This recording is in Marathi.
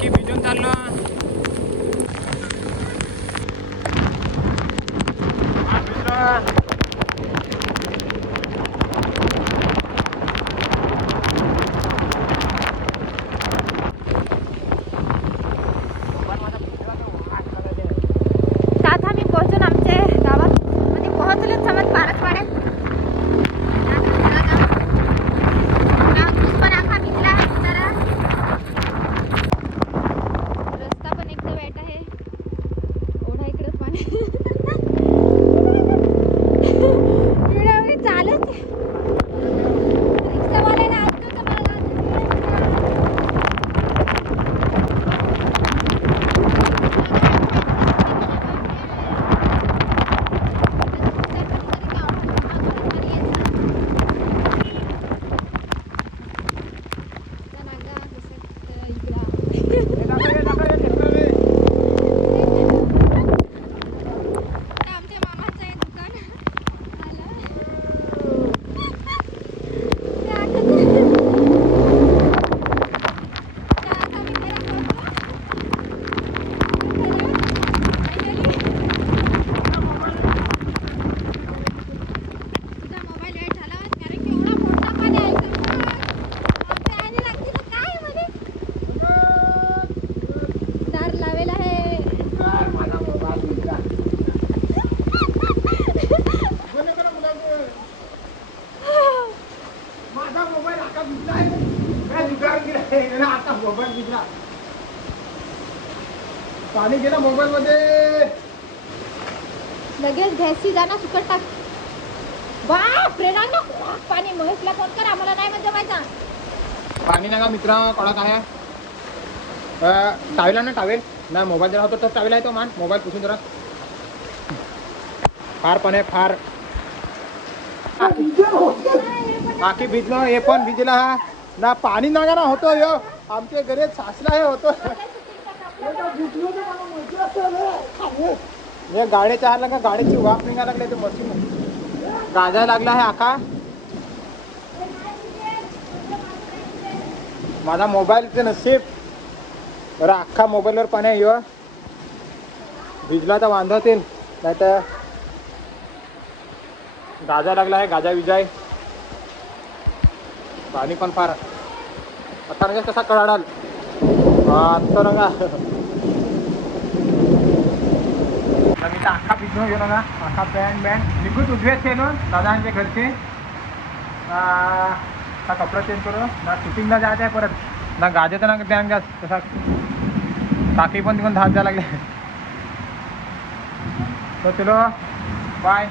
你们怎么了？ते गेलं ना आता मोबाईल दिसला पाणी गेलं मोबाईल मध्ये लगेच घ्यायची जाणं सुकट टाक. बाप रे ना. पाणी महेशला फोन कर आम्हाला नाही म्हणजे माहिती पाणी नाही मित्र कोणा काय टावेल ना टावेल नाही मोबाईल जरा होतो तर टावेल आहे तो मान. मोबाईल पुसून जरा. फार पण आहे फार. बाकी भिजलं हे पण भिजला हा. ना पाणी नागा ना होतो यो. आमच्या घरी सासला हे होतो. हे गाडी चार का गाडीची वाफ निघा लागले ते मशीन गाजायला लागला आहे आका माझा मोबाईलचे नसीब बरं अख्खा मोबाईलवर पाणी आहे यो. भिजला तर बांधवतील नाही तर गाजा लागला आहे गाजा विजाय पाणी पण फार आता म्हणजे कसा कळाडाल. आता नका मी तर आखा भिजलो गेलो ना आखा पॅन्ट बँड निघून उजवेच आहे ना दादांच्या घरचे. आता कपडा चेंज करू. ना शूटिंगला जायचं आहे परत. ना तर ना बँक घ्या तसा काकी पण तिकडून धात द्यायला लागले. तर चलो बाय